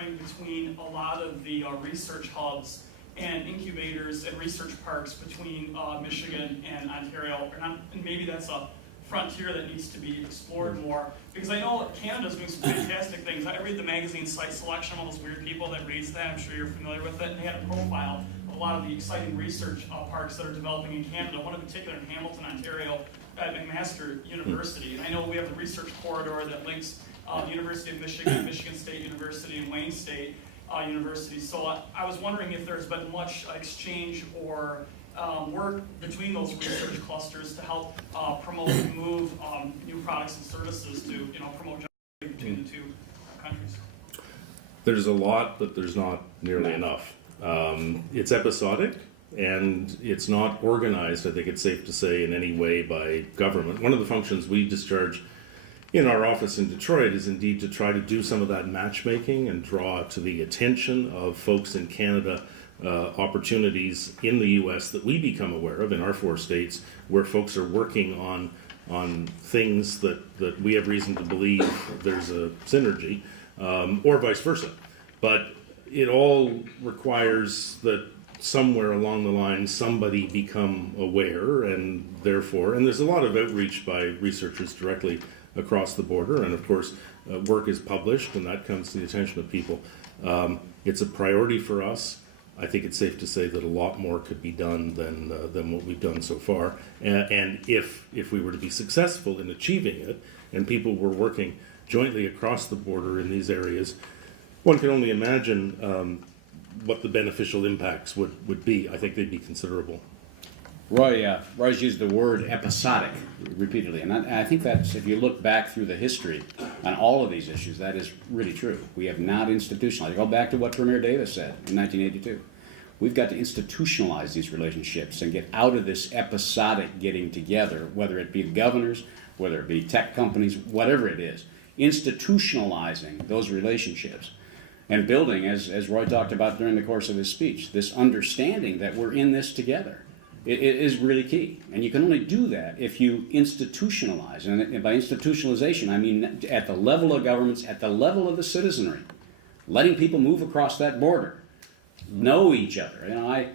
partnering between a lot of the research hubs and incubators and research parks between Michigan and Ontario, and maybe that's a frontier that needs to be explored more, because I know Canada's doing some fantastic things. I read the magazine Site Selection, all those weird people that reads that, I'm sure you're familiar with it, and they had a profile of a lot of the exciting research parks that are developing in Canada, one in particular in Hamilton, Ontario, at McMaster University. And I know we have the research corridor that links the University of Michigan, Michigan State University, and Wayne State University. So I was wondering if there's been much exchange or work between those research clusters to help promote and move new products and services to promote jobs between the two countries. There's a lot, but there's not nearly enough. It's episodic and it's not organized, I think it's safe to say, in any way by government. One of the functions we discharge in our office in Detroit is indeed to try to do some of that matchmaking and draw to the attention of folks in Canada opportunities in the U.S. that we become aware of in our 4 states, where folks are working on things that we have reason to believe there's a synergy, or vice versa. But it all requires that somewhere along the line somebody become aware, and therefore, and there's a lot of outreach by researchers directly across the border, and of course work is published and that comes to the attention of people. It's a priority for us. I think it's safe to say that a lot more could be done than what we've done so far. And if we were to be successful in achieving it, and people were working jointly across the border in these areas, one can only imagine what the beneficial impacts would be. I think they'd be considerable. Roy's used the word episodic repeatedly, and I think that's, if you look back through the history on all of these issues, that is really true. We have not institutionalized. Go back to what Premier Davis said in 1982. We've got to institutionalize these relationships and get out of this episodic getting together, whether it be governors, whether it be tech companies, whatever it is. Institutionalizing those relationships and building, as Roy talked about during the course of his speech, this understanding that we're in this together. It is really key. And you can only do that if you institutionalize. And by institutionalization, I mean at the level of governments, at the level of the citizenry, letting people move across that border, know each other. You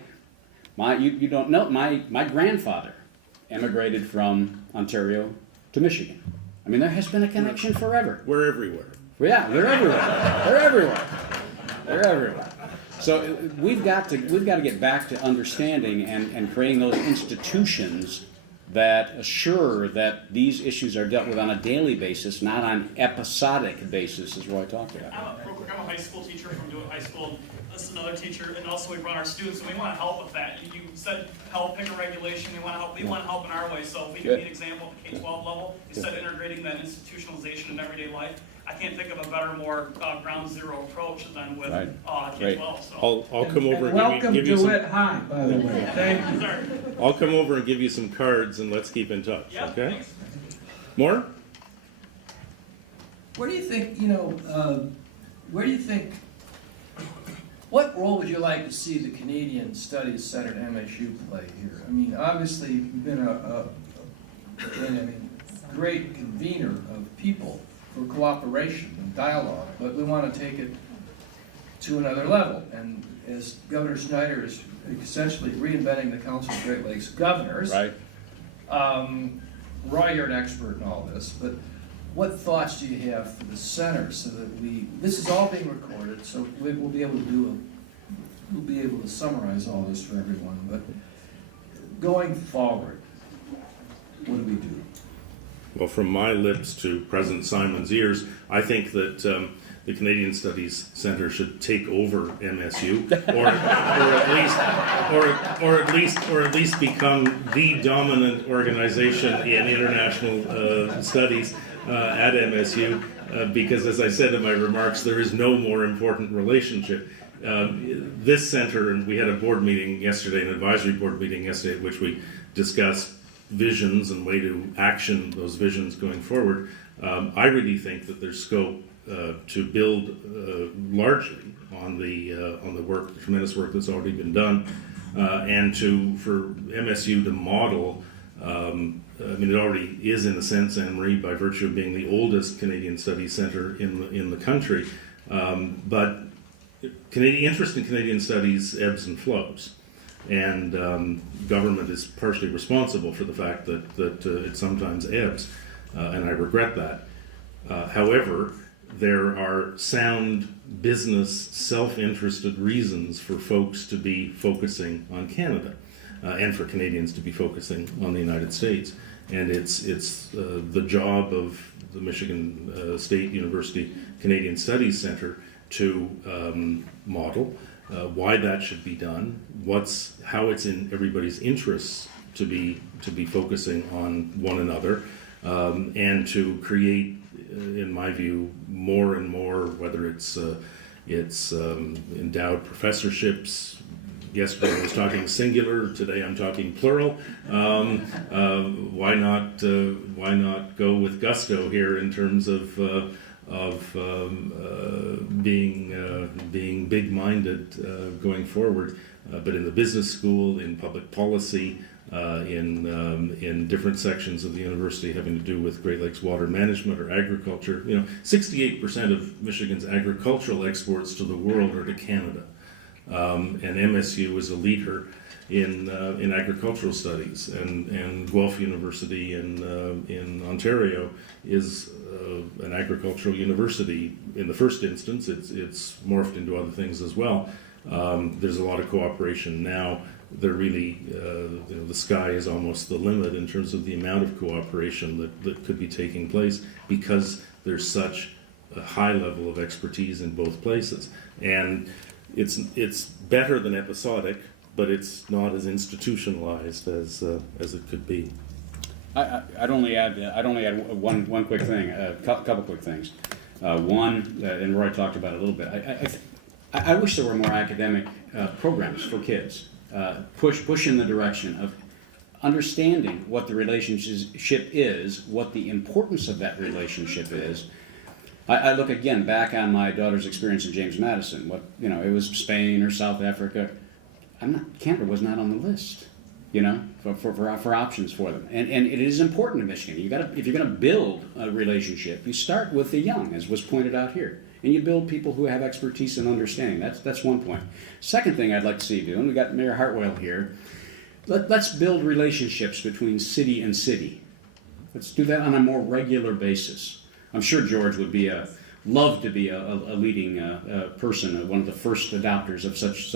don't know, my grandfather emigrated from Ontario to Michigan. I mean, there has been a connection forever. We're everywhere. Yeah, they're everywhere. They're everywhere. They're everywhere. So we've got to get back to understanding and creating those institutions that assure that these issues are dealt with on a daily basis, not on an episodic basis, as Roy talked about. I'm a high school teacher from Dewitt High School. This is another teacher, and also we run our students, and we want to help with that. You said help pick a regulation. We want to help. We want to help in our way. So if we can be an example at the K-12 level, instead of integrating that institutionalization in everyday life, I can't think of a better, more ground zero approach than with K-12. So I'll come over and give you some. Welcome to it high, by the way. Thank you. Sorry. I'll come over and give you some cards, and let's keep in touch. Yeah, okay. thanks. More? Where do you think, what role would you like to see the Canadian Studies Center at MSU play here? I mean, obviously, you've been a great convener of people for cooperation and dialogue, but we want to take it to another level. And as Governor Snyder is essentially reinventing the Council of Great Lakes Governors, Right. Roy, you're an expert in all this, but what thoughts do you have for the center so that this is all being recorded, so we'll be able to summarize all this for everyone, but going forward, what do we do? Well, from my lips to President Simon's ears, I think that the Canadian Studies Centre should take over MSU, or at least become the dominant organization in international studies at MSU. Because, as I said in my remarks, there is no more important relationship. This center, and we had a board meeting yesterday, an advisory board meeting yesterday, at which we discussed visions and way to action those visions going forward. I really think that there's scope to build largely on the work, the tremendous work that's already been done, and for MSU to model. It already is in a sense, Anne Marie, by virtue of being the oldest Canadian Studies Centre in the country. But interest in Canadian studies ebbs and flows, and government is partially responsible for the fact that it sometimes ebbs, and I regret that. However, there are sound business, self-interested reasons for folks to be focusing on Canada, and for Canadians to be focusing on the United States. And it's the job of the Michigan State University Canadian Studies Center to model why that should be done, how it's in everybody's interests to be focusing on one another, and to create, in my view, more and more, whether it's endowed professorships. Yesterday I was talking singular. Today I'm talking plural. Why not go with gusto here in terms of being big-minded going forward? But in the business school, in public policy, in different sections of the university having to do with Great Lakes water management or agriculture. 68% of Michigan's agricultural exports to the world are to Canada. And MSU is a leader in agricultural studies, and Guelph University in Ontario is an agricultural university. In the first instance, it's morphed into other things as well. There's a lot of cooperation now. They're really, the sky is almost the limit in terms of the amount of cooperation that could be taking place, because there's such a high level of expertise in both places. And it's better than episodic, but it's not as institutionalized as it could be. I'd only add one quick thing, a couple quick things. One, and Roy talked about it a little bit. I wish there were more academic programs for kids. Push in the direction of understanding what the relationship is, what the importance of that relationship is. I look again back on my daughter's experience in James Madison. It was Spain or South Africa. Canada was not on the list, for options for them. And it is important in Michigan. If you're going to build a relationship, you start with the young, as was pointed out here. And you build people who have expertise and understanding. That's one point. Second thing I'd like to see you do, and we got Mayor Hartwell here, let's build relationships between city and city. Let's do that on a more regular basis. I'm sure George would love to be a leading person, one of the first adopters of such.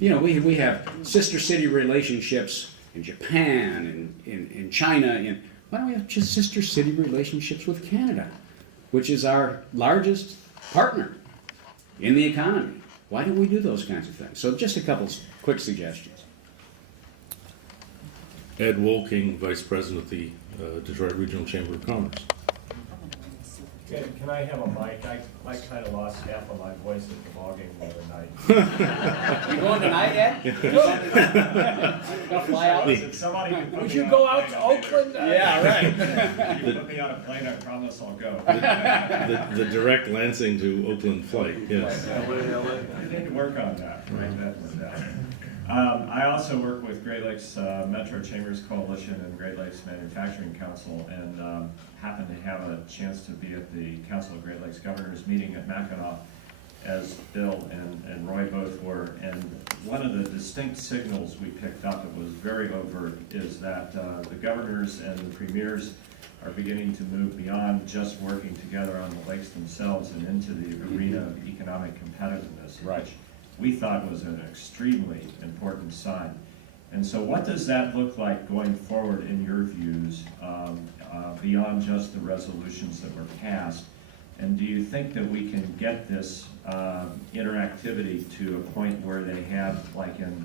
We have sister city relationships in Japan, in China. Why don't we have just sister city relationships with Canada, which is our largest partner in the economy? Why don't we do those kinds of things? So just a couple quick suggestions. Ed Wolking, Vice President of the Detroit Regional Chamber of Commerce. Okay, can I have a mic? I kind of lost half of my voice at the ballgame the other night. You going tonight, Ed? Gonna fly out? If somebody could put Would me you on go a out plane, to I'll be Oakland? there. Yeah, right. If you put me on a plane, I promise I'll go. The direct Lansing to Oakland flight, yes. I need to work on that. Write that down. I also work with Great Lakes Metro Chambers Coalition and Great Lakes Manufacturing Council, and happened to have a chance to be at the Council of Great Lakes Governors meeting at Mackinac, as Bill and Roy both were. And one of the distinct signals we picked up that was very overt is that the governors and the premiers are beginning to move beyond just working together on the lakes themselves and into the arena of economic competitiveness, Right. which we thought was an extremely important sign. And so what does that look like going forward in your views, beyond just the resolutions that were passed? And do you think that we can get this interactivity to a point where they have, like in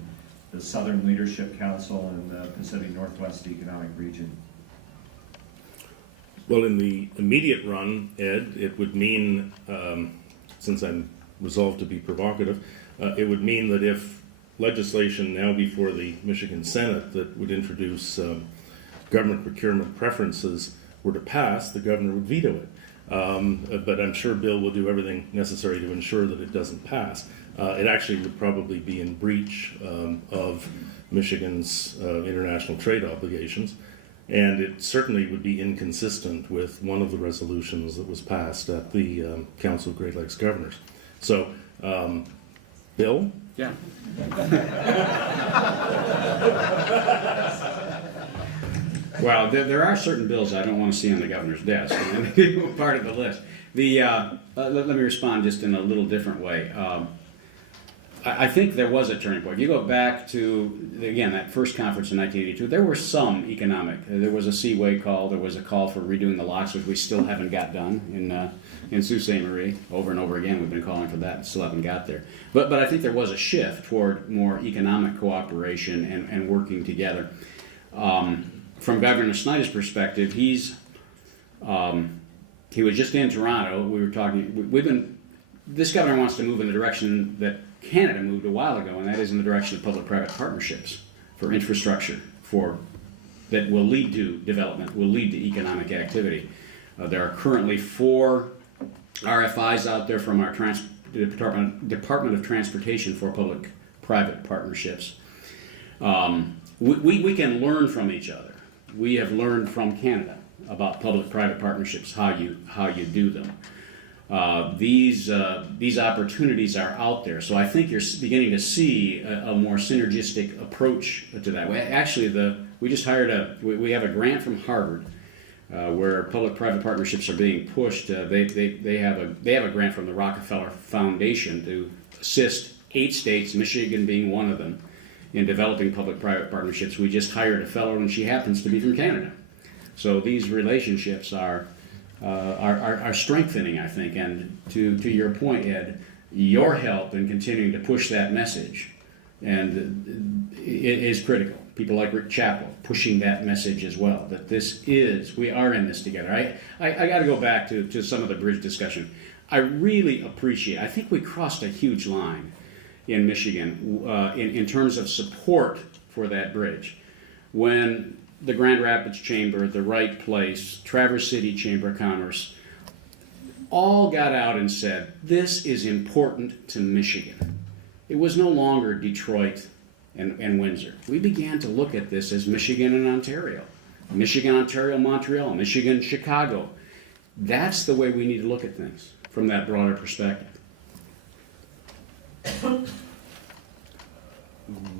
the Southern Leadership Council and the Pacific Northwest Economic Region? Well, in the immediate run, Ed, it would mean, since I'm resolved to be provocative, it would mean that if legislation now before the Michigan Senate that would introduce government procurement preferences were to pass, the governor would veto it. But I'm sure Bill will do everything necessary to ensure that it doesn't pass. It actually would probably be in breach of Michigan's international trade obligations, and it certainly would be inconsistent with one of the resolutions that was passed at the Council of Great Lakes Governors. So Bill? Yeah. Well, there are certain bills I don't want to see on the governor's desk, and part of the list. Let me respond just in a little different way. I think there was a turning point. You go back to, again, that first conference in 1982, there were some economic. There was a Seaway call, there was a call for redoing the locks, which we still haven't got done in Sault Ste. Marie. Over and over again, we've been calling for that and still haven't got there. But I think there was a shift toward more economic cooperation and working together. From Governor Snyder's perspective, he was just in Toronto. We were talking, this governor wants to move in the direction that Canada moved a while ago, and that is in the direction of public-private partnerships for infrastructure that will lead to development, will lead to economic activity. There are currently 4 RFIs out there from our Department of Transportation for public-private partnerships. We can learn from each other. We have learned from Canada about public-private partnerships, how you do them. These opportunities are out there, so I think you're beginning to see a more synergistic approach to that. We just hired we have a grant from Harvard where public-private partnerships are being pushed. They have a grant from the Rockefeller Foundation to assist 8 states, Michigan being one of them, in developing public-private partnerships. We just hired a fellow, and she happens to be from Canada. So these relationships are strengthening, I think. And to your point, Ed, your help in continuing to push that message and it is critical. People like Rick Chappell pushing that message as well, that we are in this together. I got to go back to some of the bridge discussion. I really appreciate, I think we crossed a huge line in Michigan in terms of support for that bridge. When the Grand Rapids Chamber, the Right Place, Traverse City Chamber of Commerce, all got out and said, this is important to Michigan. It was no longer Detroit and Windsor. We began to look at this as Michigan and Ontario. Michigan, Ontario, Montreal, Michigan, Chicago. That's the way we need to look at things from that broader perspective.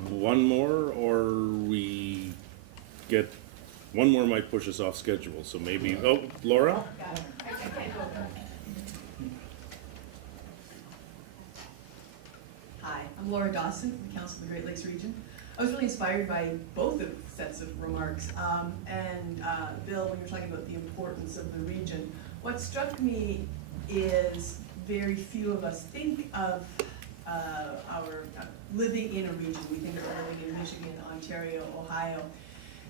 One more, or we get one more might push us off schedule. So maybe, Laura? Hi, I'm Laura Dawson from the Council of the Great Lakes Region. I was really inspired by both of sets of remarks. Bill, when you're talking about the importance of the region, what struck me is very few of us think of our living in a region. We think of living in Michigan, Ontario, Ohio.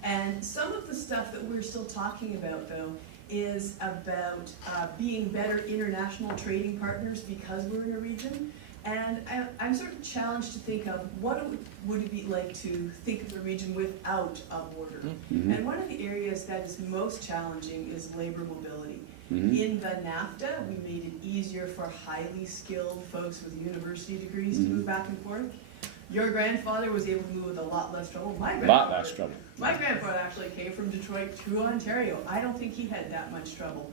And some of the stuff that we're still talking about, though, is about being better international trading partners because we're in a region. And I'm sort of challenged to think of what would it be like to think of the region without a border. Mm-hmm. And one of the areas that is most challenging is labor mobility. Mm-hmm. In the NAFTA, we made it easier for highly skilled folks with university degrees to move back and forth. Your grandfather was able to move with a lot less trouble. My grandfather actually came from Detroit to Ontario. I don't think he had that much trouble.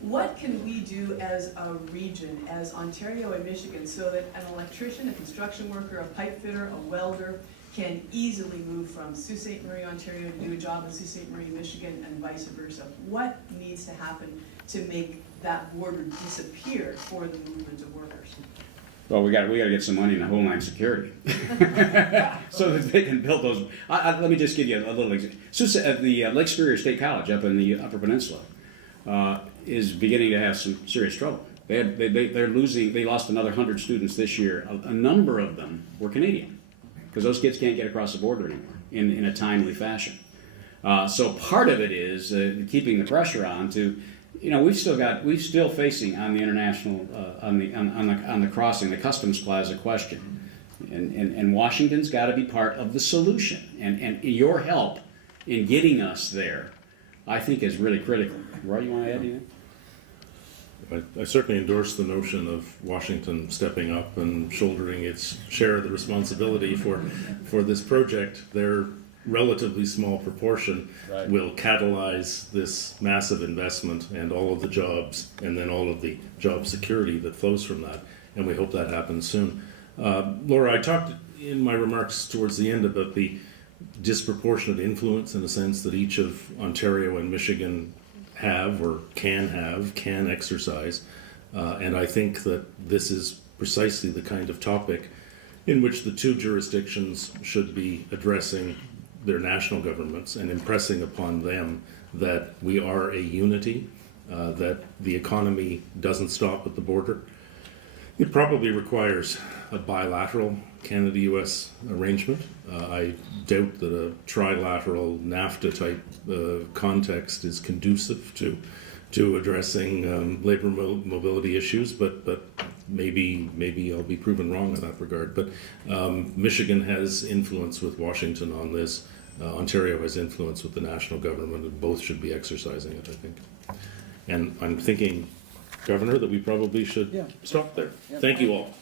What can we do as a region, as Ontario and Michigan, so that an electrician, a construction worker, a pipe fitter, a welder can easily move from Sault Ste. Marie, Ontario to do a job in Sault Ste. Marie, Michigan, and vice versa? What needs to happen to make that border disappear for the movement of workers? Well, we got to get some money in the Homeland Security so that they can build those. Let me just give you a little example. The Lake Superior State College up in the Upper Peninsula is beginning to have some serious trouble. They lost another 100 students this year. A number of them were Canadian because those kids can't get across the border anymore in a timely fashion. So part of it is keeping the pressure on to. We're still facing on the international, on the crossing, the customs plaza question, and Washington's got to be part of the solution. And your help in getting us there, I think, is really critical. Roy, you want to add anything? I certainly endorse the notion of Washington stepping up and shouldering its share of the responsibility for this project. Their relatively small proportion will catalyze this massive investment and all of the jobs and then all of the job security that flows from that, and we hope that happens soon. Laura, I talked in my remarks towards the end about the disproportionate influence in the sense that each of Ontario and Michigan have or can exercise. And I think that this is precisely the kind of topic in which the two jurisdictions should be addressing their national governments and impressing upon them that we are a unity, that the economy doesn't stop at the border. It probably requires a bilateral Canada-US arrangement. I doubt that a trilateral NAFTA-type context is conducive to addressing labor mobility issues, but maybe I'll be proven wrong in that regard. But Michigan has influence with Washington on this. Ontario has influence with the national government, and both should be exercising it, I think. And I'm thinking, Governor, that we probably should Yeah. stop there. Yeah. Thank you all.